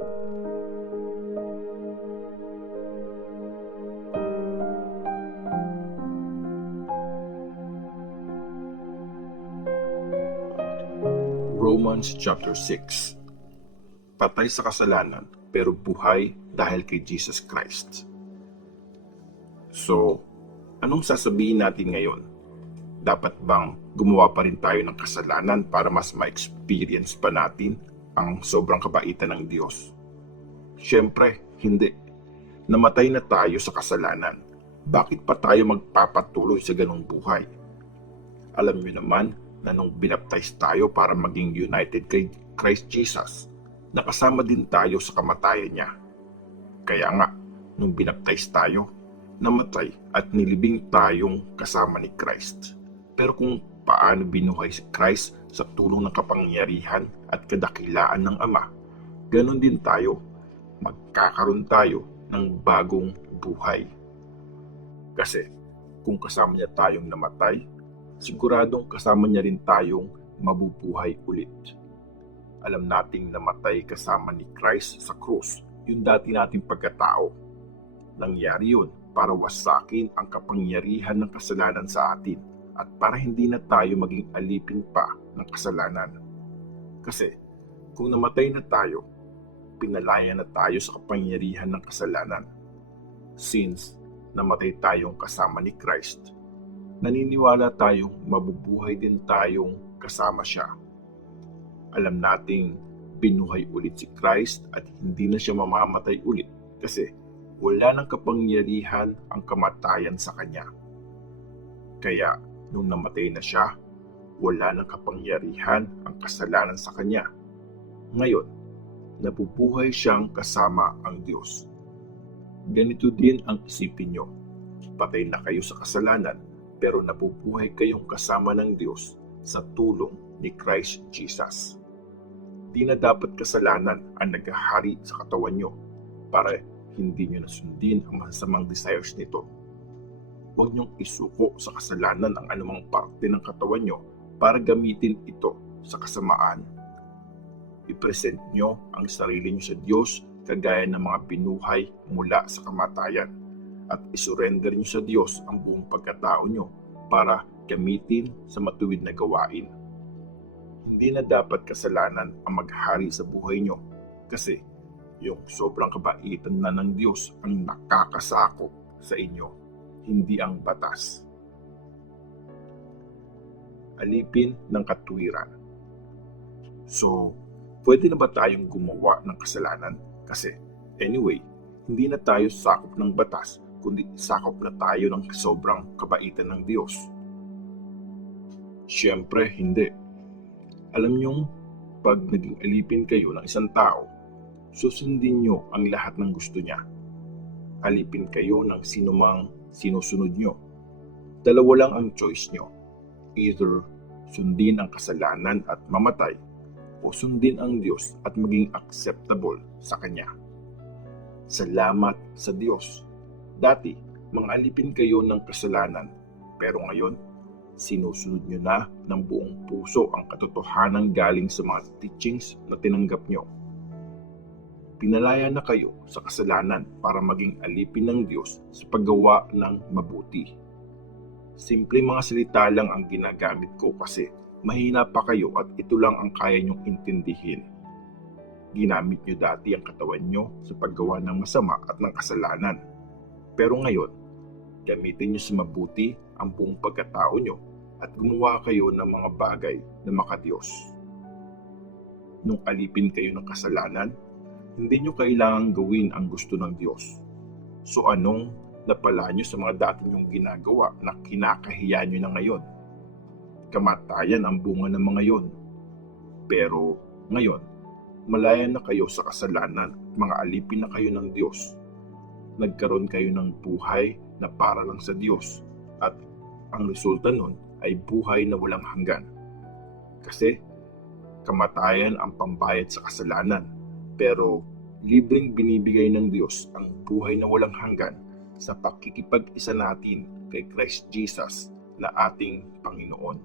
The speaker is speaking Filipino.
Romans chapter 6. Patay sa kasalanan pero buhay dahil kay Jesus Christ. So, anong sasabihin natin ngayon? Dapat bang gumawa pa rin tayo ng kasalanan para mas ma-experience pa natin ang sobrang kabaitan ng Diyos? Siyempre, hindi. Namatay na tayo sa kasalanan. Bakit pa tayo magpapatuloy sa ganong buhay? Alam niyo naman na nung binaptize tayo para maging united kay Christ Jesus, nakasama din tayo sa kamatayan niya. Kaya nga, nung binaptize tayo, namatay at nilibing tayong kasama ni Christ. Pero kung paano binuhay si Christ sa tulong ng kapangyarihan at kadakilaan ng Ama, ganon din tayo, magkakaroon tayo ng bagong buhay. Kasi kung kasama niya tayong namatay, siguradong kasama niya rin tayong mabubuhay ulit. Alam nating namatay kasama ni Christ sa krus, yung dati nating pagkatao. Nangyari yun para wasakin ang kapangyarihan ng kasalanan sa atin at para hindi na tayo maging alipin pa ng kasalanan. Kasi kung namatay na tayo, pinalaya na tayo sa kapangyarihan ng kasalanan. Since namatay tayong kasama ni Christ, naniniwala tayong mabubuhay din tayong kasama siya. Alam nating binuhay ulit si Christ at hindi na siya mamamatay ulit kasi wala nang kapangyarihan ang kamatayan sa kanya. Kaya nung namatay na siya, wala nang kapangyarihan ang kasalanan sa kanya. Ngayon, nabubuhay siyang kasama ang Diyos. Ganito din ang isipin nyo. Patay na kayo sa kasalanan, pero nabubuhay kayong kasama ng Diyos sa tulong ni Christ Jesus. Di na dapat kasalanan ang naghahari sa katawan nyo para hindi nyo nasundin ang masasamang desires nito. Huwag nyong isuko sa kasalanan ang anumang parte ng katawan nyo para gamitin ito sa kasamaan. I-present nyo ang sarili nyo sa Diyos kagaya ng mga binuhay mula sa kamatayan. At isurrender nyo sa Diyos ang buong pagkatao nyo para gamitin sa matuwid na gawain. Hindi na dapat kasalanan ang maghari sa buhay nyo kasi yung sobrang kabaitan na ng Diyos ang nakakasakop sa inyo, hindi ang batas. Alipin ng katuwiran. So, pwede na ba tayong gumawa ng kasalanan? Kasi, anyway, hindi na tayo sakop ng batas, kundi sakop na tayo ng sobrang kabaitan ng Diyos. Siyempre, hindi. Alam niyong, pag naging alipin kayo ng isang tao, susundin niyo ang lahat ng gusto niya. Alipin kayo ng sinumang sinusunod niyo. Dalawa lang ang choice niyo. Either sundin ang kasalanan at mamatay, o sundin ang Diyos at maging acceptable sa Kanya. Salamat sa Diyos. Dati, mga alipin kayo ng kasalanan, pero ngayon, sinusunod nyo na ng buong puso ang katotohanan galing sa mga teachings na tinanggap nyo. Pinalaya na kayo sa kasalanan para maging alipin ng Diyos sa paggawa ng mabuti. Simple mga salita lang ang ginagamit ko kasi mahina pa kayo at ito lang ang kaya nyong intindihin. Ginamit nyo dati ang katawan nyo sa paggawa ng masama at ng kasalanan. Pero ngayon, gamitin nyo sa mabuti ang buong pagkatao nyo at gumawa kayo ng mga bagay na makadiyos. Nung alipin kayo ng kasalanan, hindi nyo kailangang gawin ang gusto ng Diyos. So anong napala nyo sa mga dati nyong ginagawa na kinakahiya nyo na ngayon? Kamatayan ang bunga ng mga yon. Pero ngayon, malaya na kayo sa kasalanan at mga alipin na kayo ng Diyos. Nagkaroon kayo ng buhay na para lang sa Diyos at ang resulta nun ay buhay na walang hanggan. Kasi kamatayan ang pambayad sa kasalanan, pero libreng binibigay ng Diyos ang buhay na walang hanggan sa pakikipag-isa natin kay Christ Jesus na ating Panginoon.